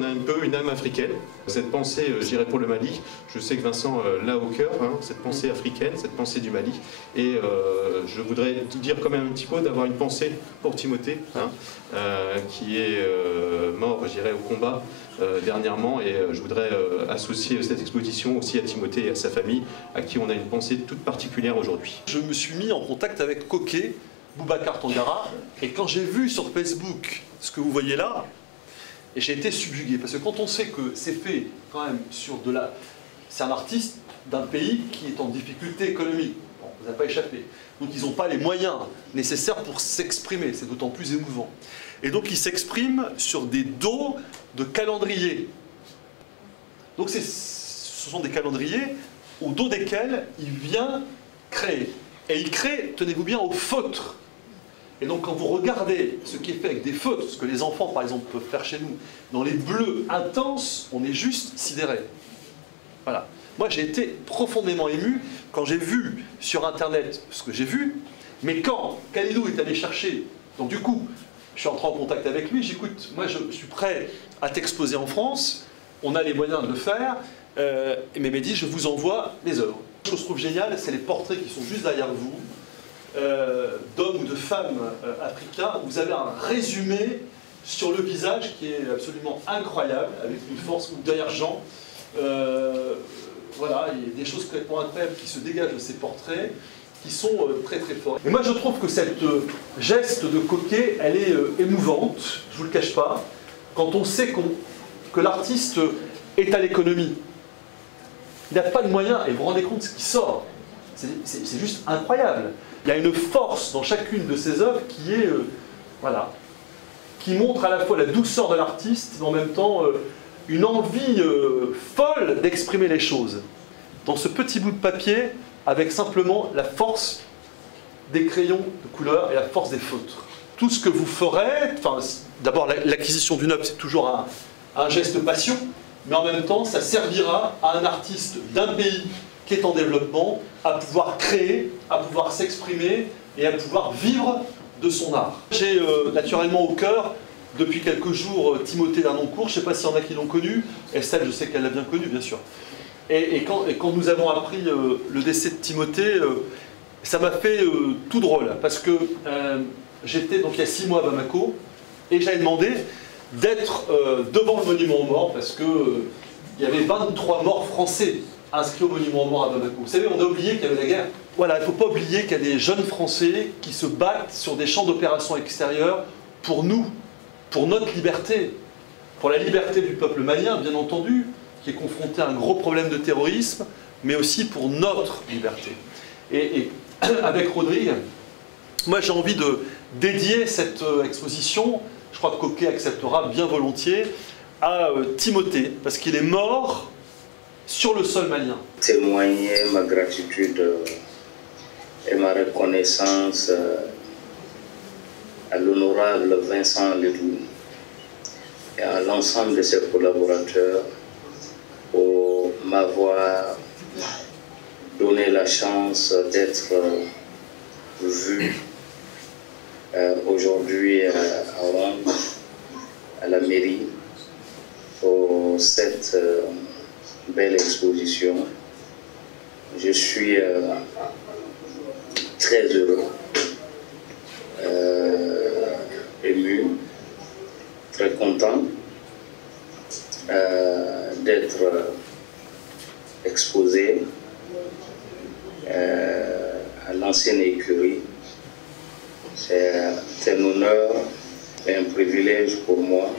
on a un peu une âme africaine. Cette pensée, je dirais pour le Mali, je sais que Vincent l'a au cœur, hein, cette pensée africaine, cette pensée du Mali. Et je voudrais dire quand même un petit peu d'avoir une pensée pour Timothée, hein, qui est mort, je dirais, au combat dernièrement. Et je voudrais associer cette exposition aussi à Timothée et à sa famille, à qui on a une pensée toute particulière aujourd'hui. Je me suis mis en contact avec Koké, Boubacar Tangara, et quand j'ai vu sur Facebook ce que vous voyez là, et j'ai été subjugué, parce que quand on sait que c'est fait quand même sur de la... C'est un artiste d'un pays qui est en difficulté économique, bon, vous n'avez pas échappé, donc ils n'ont pas les moyens nécessaires pour s'exprimer, c'est d'autant plus émouvant. Et donc ils s'expriment sur des dos de calendriers. Donc ce sont des calendriers au dos desquels il vient créer. Et il crée, tenez-vous bien, au feutre. Et donc quand vous regardez ce qui est fait avec des feutres, ce que les enfants par exemple peuvent faire chez nous, dans les bleus intenses, on est juste sidéré. Voilà. Moi j'ai été profondément ému quand j'ai vu sur internet ce que j'ai vu, mais quand Khalilou est allé chercher, donc du coup, je suis entré en contact avec lui, j'écoute, moi je suis prêt à t'exposer en France, on a les moyens de le faire, mais il m'a dit je vous envoie les œuvres. Ce que je trouve génial, c'est les portraits qui sont juste derrière vous, d'hommes ou de femmes africains. Vous avez un résumé sur le visage qui est absolument incroyable, avec une force derrière Jean. Voilà, il y a des choses complètement incroyables qui se dégagent de ces portraits, qui sont très très forts. Et moi je trouve que cette geste de Koké, elle est émouvante, je ne vous le cache pas, quand on sait que l'artiste est à l'économie. Il n'a pas de moyens, et vous vous rendez compte de ce qui sort. C'est juste incroyable. Il y a une force dans chacune de ces œuvres qui est, voilà, qui montre à la fois la douceur de l'artiste, mais en même temps une envie folle d'exprimer les choses. Dans ce petit bout de papier, avec simplement la force des crayons de couleur et la force des feutres. Tout ce que vous ferez, enfin, d'abord l'acquisition d'une œuvre, c'est toujours un geste de passion, mais en même temps, ça servira à un artiste d'un pays qui est en développement à pouvoir créer, à pouvoir s'exprimer et à pouvoir vivre de son art. J'ai naturellement au cœur, depuis quelques jours, Timothée Darnoncourt, je ne sais pas s'il y en a qui l'ont connu, Estelle, je sais qu'elle l'a bien connu, bien sûr. Et quand nous avons appris le décès de Timothée, ça m'a fait tout drôle, parce que j'étais donc il y a 6 mois à Bamako, et j'avais demandé d'être devant le monument aux morts, parce qu'il y avait 23 morts français inscrits au monument aux morts à Bamako. Vous savez, on a oublié qu'il y avait la guerre. Voilà, il ne faut pas oublier qu'il y a des jeunes Français qui se battent sur des champs d'opérations extérieurs pour nous, pour notre liberté, pour la liberté du peuple malien, bien entendu, qui est confronté à un gros problème de terrorisme, mais aussi pour notre liberté. Et avec Rodrigue, moi j'ai envie de dédier cette exposition, je crois que Koké acceptera bien volontiers, à Timothée, parce qu'il est mort sur le sol malien. Témoigner ma gratitude et ma reconnaissance à l'honorable Vincent Ledoux et à l'ensemble de ses collaborateurs pour m'avoir donné la chance d'être vu aujourd'hui à Rome, à la mairie, pour cette belle exposition. Je suis très heureux, ému, très content d'être exposé à l'ancienne écurie. C'est un honneur et un privilège pour moi